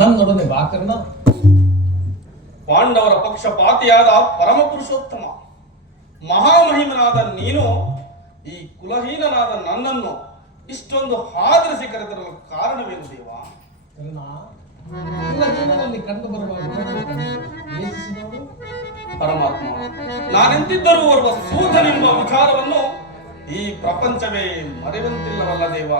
ನನ್ನೊಡನೆ ಬಾಕರ್ಣ. ಪಾಂಡವರ ಪಕ್ಷಪಾತಿಯಾದ ಪರಮ ಪುರುಷೋತ್ತಮ ಮಹಾಮಹಿಮನಾದ ನೀನು ಈ ಕುಲಹೀನನಾದ ನನ್ನನ್ನು ಇಷ್ಟೊಂದು ಆದರಿಸಿ ಕರೆತರಲು ಕಾರಣವೇನು ದೇವ? ಕುಲಹೀನನಲ್ಲಿ ಕಂಡು ಬರುವ ಪರಮಾತ್ಮ, ನಾನೆಂತಿದ್ದರೂ ಓರ್ವ ಸೂತನೆಂಬ ವಿಚಾರವನ್ನು ಈ ಪ್ರಪಂಚವೇ ಮರೆಯುವಂತಿಲ್ಲವಲ್ಲ ದೇವ.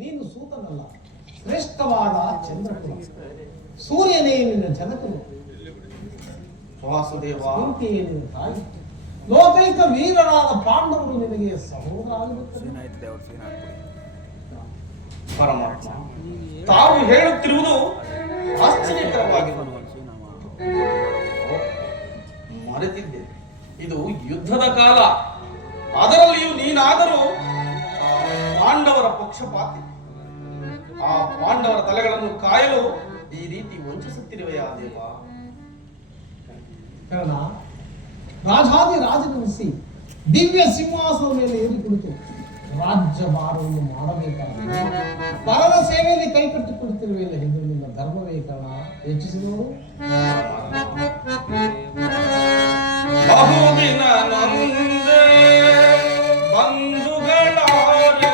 ನೀನು ಸೂತನಲ್ಲ, ಶ್ರೇಷ್ಠವಾದ ಚಂದ್ರಕುಲ. ಸೂರ್ಯನೇ ನಿನ್ನ ಜನಕನು, ವಾಸುದೇವ ನಿನ್ನ ತಾಯಿ. ಲೋಕೈಕ ವೀರರಾದ ಪಾಂಡವರು ನಿನಗೆ ಸಹೋದರ ಆಗಿರುತ್ತದೆ. ಪರಮಾತ್ಮ, ತಾವು ಹೇಳುತ್ತಿರುವುದು ಆಶ್ಚರ್ಯಕರವಾಗಿರುವುದು. ಮರೆತಿದ್ದೆ, ಇದು ಯುದ್ಧದ ಕಾಲ. ಅದರಲ್ಲಿಯೂ ನೀನಾದರೂ ಪಾಂಡವರ ಪಕ್ಷಪಾತಿ. ಆ ಪಾಂಡವರ ತಲೆಗಳನ್ನು ಕಾಯಲು ಈ ರೀತಿ ವಂಚಿಸುತ್ತಿರುವೆಯಾ ದೇವ? ಕಾರಣ ರಾಜಾದಿ ರಾಜನೆನಿಸಿ ದಿವ್ಯ ಸಿಂಹಾಸನದ ಮೇಲೆ ಏರಿ ಕುಳಿತು ರಾಜ್ಯಭಾರವನ್ನು ಮಾಡಬೇಕಾಗಿದೆ. ಪರರ ಸೇವೆಯಲ್ಲಿ ಕೈ ಕಟ್ಟಿಕೊಳ್ತಿರುವೆಯಲ್ಲ, ಇದು ನಿನ್ನ ಧರ್ಮವೇ? ಕಾರಣ ಹೆಚ್ಚಿಸಿದವರು ಬಹುದಿನ ನೊಂದೆ ಬಂಧುಗಳಾರೆ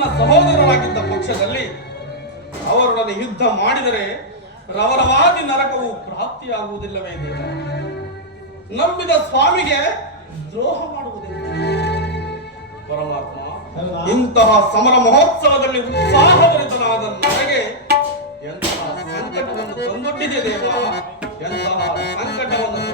ನನ್ನ ಸಹೋದರರಾಗಿದ್ದ ಪಕ್ಷದಲ್ಲಿ ಅವರೊಡನೆ ಯುದ್ಧ ಮಾಡಿದರೆ ರವರವಾದಿ ನರಕವು ಪ್ರಾಪ್ತಿಯಾಗುವುದಿಲ್ಲವೇ ದೇವ? ನಂಬಿದ ಸ್ವಾಮಿಗೆ ದ್ರೋಹ ಮಾಡುವುದಿಲ್ಲ ಪರಮಾತ್ಮ. ಇಂತಹ ಸಮರ ಮಹೋತ್ಸವದಲ್ಲಿ ಉತ್ಸಾಹಭರಿತನಾದ ನನಗೆ ಎಂತಹ ಸಂಕಟವನ್ನು ತಂದೊಡ್ಡಿದೆ ದೇವ, ಎಂತಹ ಸಂಕಟವನ್ನು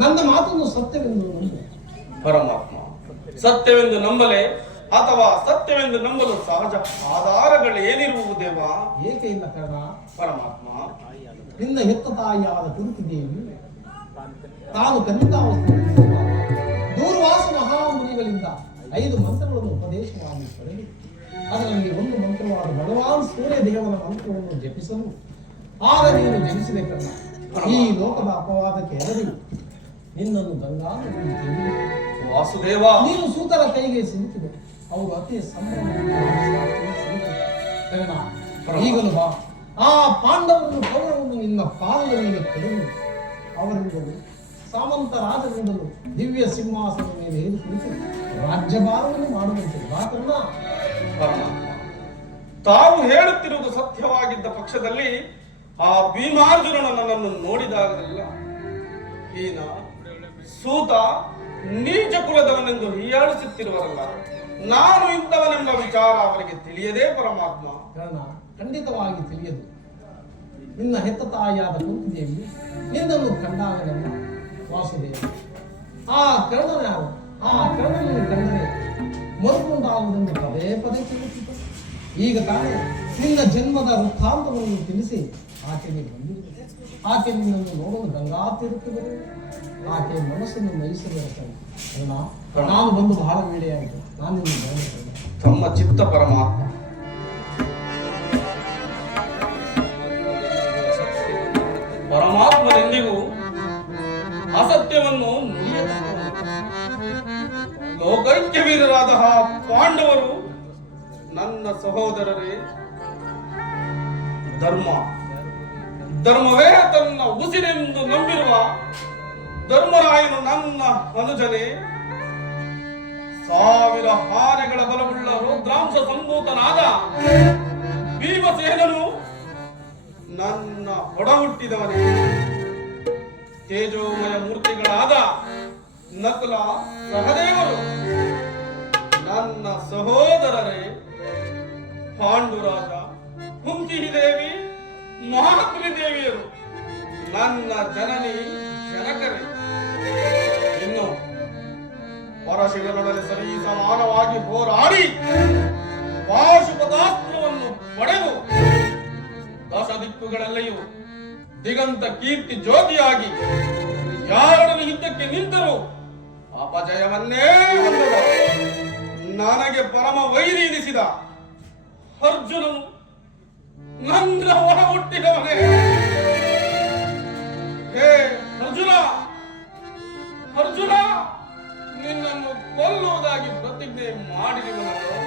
ನನ್ನ ಮಾತನ್ನು ಸತ್ಯವೆಂದು ನಂಬು ಪರಮಾತ್ಮ. ಸತ್ಯವೆಂದು ನಂಬಲೆ ಅಥವಾ ಸತ್ಯವೆಂದು ನಂಬಲು ಸಹಜ ಆಧಾರಗಳೇನಿರುವುದು ದೇವ? ಏಕೆ ಇಲ್ಲ ಕರ್ಣ. ಪರಮಾತ್ಮ, ನಿನ್ನ ಹೆತ್ತ ತಾಯಿಯಾದ ಕುಂತಿದೇವಿ ತಾನು ಕನ್ನಿಕಾವಸ್ಥೆಯಲ್ಲಿರುವಾಗ ದೂರ್ವಾಸ ಮಹಾಮುನಿಗಳಿಂದ 5 ಮಂತ್ರಗಳನ್ನು ಉಪದೇಶವಾಗಿ ಪಡೆದು ಅದರಲ್ಲಿ ಒಂದು ಮಂತ್ರವಾದ ಭಗವಾನ್ ಸೂರ್ಯ ದೇವನ ಮಂತ್ರವನ್ನು ಜಪಿಸಲು ಆಗ ನೀನು ಜನಿಸಿದೆ ಕರ್ಣ. ಈ ಲೋಕದ ಅಪವಾದಕ್ಕೆ ಎದರಿ ನಿನ್ನನ್ನು ಗಂಗಾ ವಾಸುದೇವ, ನೀನು ಸೂತರ ಕೈಗೆ ಸಿಲುಕಿದೆ. ಅವರು ಅತಿ ಸಂಭ್ರಮದಿಂದ ಈಗಲೂ ಬಾ, ಆ ಪಾಂಡವರನ್ನು ಕೌರವರನ್ನು ನಿನ್ನ ಪಾದದ ಮೇಲೆ ಕೆಡವಿ ಅವರಿಂದಲೂ ಸಾಮಂತ ರಾಜರಿಂದಲೂ ದಿವ್ಯ ಸಿಂಹಾಸನದ ಮೇಲೆ ಏರಿ ಕುಳಿತು ರಾಜ್ಯಭಾರವನ್ನು ಮಾಡುವಂತೆ ಮಾತ್ರನ್ನ. ತಾವು ಹೇಳುತ್ತಿರುವುದು ಸತ್ಯವಾಗಿದ್ದ ಪಕ್ಷದಲ್ಲಿ ಆ ಭೀಮಾರ್ಜುನನ ನನ್ನನ್ನು ನೋಡಿದಾಗಲೆಲ್ಲ ಈನ ಸೂತ ನೀಚ ಕುಲದವನೆಂದು ಹೀಯಾಳಿಸುತ್ತಿರುವರಲ್ಲ, ನಾನು ಇಂಥವನೆಂಬ ವಿಚಾರ ಅವರಿಗೆ ತಿಳಿಯದೇ ಪರಮಾತ್ಮ. ಕಾರಣ ಖಂಡಿತವಾಗಿ ತಿಳಿಯದು. ನಿನ್ನ ಹೆತ್ತ ತಾಯಿಯಾದ ಕುಂತಿದೇವಿ ನಿನ್ನನ್ನು ಕಂಡಾಗಲೆಲ್ಲ ವಾಸುದೇವ ಆ ಕರ್ಣನ ಯಾರು? ಆ ಕರ್ಣನನ್ನು ಕಂಡರೆ ಮರುಕುಂಟಾಗುವುದೆಂದು ಪದೇ ಪದೇ ತಿಳಿಯುತ್ತಿದ್ದ. ಈಗ ತಾನೇ ನಿನ್ನ ಜನ್ಮದ ವೃತ್ತಾಂತವನ್ನು ತಿಳಿಸಿ ಆಕೆಗೆ ಬಂದಿರುತ್ತದೆ. ಆಕೆ ನಿನ್ನನ್ನು ನೋಡಲು ಗಂಗಾ ತೀರಕ್ಕೆ ಆಕೆ ಮನಸ್ಸನ್ನು ನಯಿಸಬೇಕು. ನಾನು ಬಂದು ಬಹಳ ವೇಳೆಯಾಯಿತು. ನಾನು ನಿನ್ನ ಗಮನಿಸಿದೆ. ತಮ್ಮ ಚಿತ್ತ ಪರಮಾತ್ಮ. ಪರಮಾತ್ಮನೆಂದಿಗೂ ಅಸತ್ಯವನ್ನು ಲೋಕೈಕ್ಯ ವೀರರಾದ ಪಾಂಡವರು ನನ್ನ ಸಹೋದರರೇ. ಧರ್ಮ ಧರ್ಮವೇ ತನ್ನ ಉಸಿರೆಂದು ನಂಬಿರುವ ಧರ್ಮರಾಯನು ನನ್ನ ಅನುಜನೆ. ಸಾವಿರ ಆನೆಗಳ ಬಲವುಳ್ಳ ರುದ್ರಾಂಶ ಸಂಭೂತನಾದ ಭೀಮಸೇನನು ನನ್ನ ಒಡಹುಟ್ಟಿದವನೇ. ತೇಜೋಮಯ ಮೂರ್ತಿಗಳಾದ ನಕುಲ ಸಹದೇವರು ನನ್ನ ಸಹೋದರರೇ. ಪಾಂಡುರಾಜ, ಕುಂತಿ ದೇವಿ, ಮಹಾತ್ಮಿ ದೇವಿಯರು ನನ್ನ ಜನನಿ ಜನಕರೇ. ಇನ್ನು ಪರಶಿವನೊಡನೆ ಸರಿ ಸಮಾನವಾಗಿ ಹೋರಾಡಿ ಪಾಶುಪತಾಸ್ತ್ರವನ್ನು ಪಡೆದು ದಶ ದಿಕ್ಕುಗಳಲ್ಲಿಯೂ ದಿಗಂತ ಕೀರ್ತಿ ಜ್ಯೋತಿಯಾಗಿ ಯಾರೊಡನೆ ಯುದ್ಧಕ್ಕೆ ನಿಂತರೂ ಅಪಜಯವನ್ನೇ ಹೊಂದುವ ನನಗೆ ಪರಮ ವೈರಿ ಎನಿಸಿದ ಅರ್ಜುನನು ನನ್ನ ಒಡ ಹುಟ್ಟಿದವನೇ. ಹೇ ಅರ್ಜುನ, ಅರ್ಜುನ, ನಿನ್ನನ್ನು ಕೊಲ್ಲುವುದಾಗಿ ಪ್ರತಿಜ್ಞೆ ಮಾಡಿರುವನನ್ನು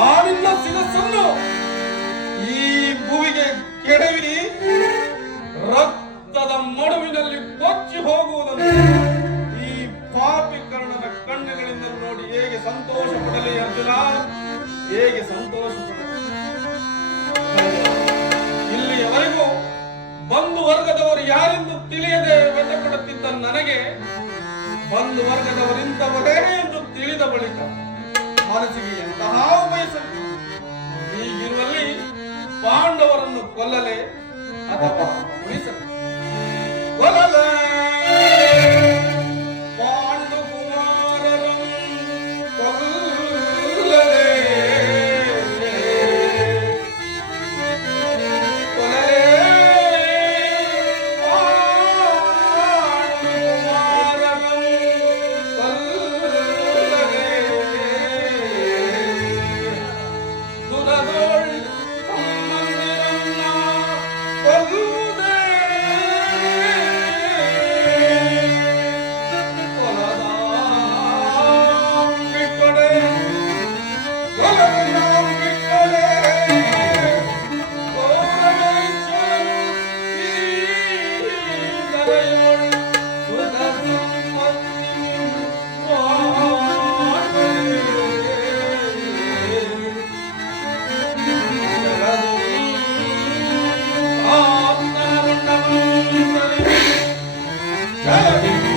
ಆ ನಿನ್ನ ಶಿರಸ್ಸನ್ನು ಈ ಭೂಮಿಗೆ ಕೆಡವಿ ರಕ್ತದ ಮಡುವಿನಲ್ಲಿ ಕೊಚ್ಚಿ ಹೋಗುವುದನ್ನು ಈ ಪಾಪಿ ಕರ್ಣನ ಕಣ್ಣುಗಳಿಂದ ನೋಡಿ ಹೇಗೆ ಸಂತೋಷ ಪಡಲಿ ಅರ್ಜುನ, ಹೇಗೆ ಸಂತೋಷ ಪಡಲಿ. ಇಲ್ಲಿಯವರೆಗೂ ಬಂಧು ವರ್ಗದವರು ಯಾರೆಂದು ತಿಳಿಯದೆ ವ್ಯಥಪಡುತ್ತಿದ್ದ ನನಗೆ ಬಂಧು ವರ್ಗದವರಿಂದವರೇ ಎಂದು ತಿಳಿದ ಬಳಿಕ ಮನಸ್ಸಿಗೆ ಎಂತಹ ಬಯಸಲು. ಹೀಗಿರುವಲ್ಲಿ ಪಾಂಡವರನ್ನು ಕೊಲ್ಲಲೆ ಅಥವಾ ಉಳಿಸಲು? ಕೊಲ್ಲಲೆ ಪಾಂಡು ಕುಮಾರರನ್ನು ಕೊಲ್ಲಲೆ Hey!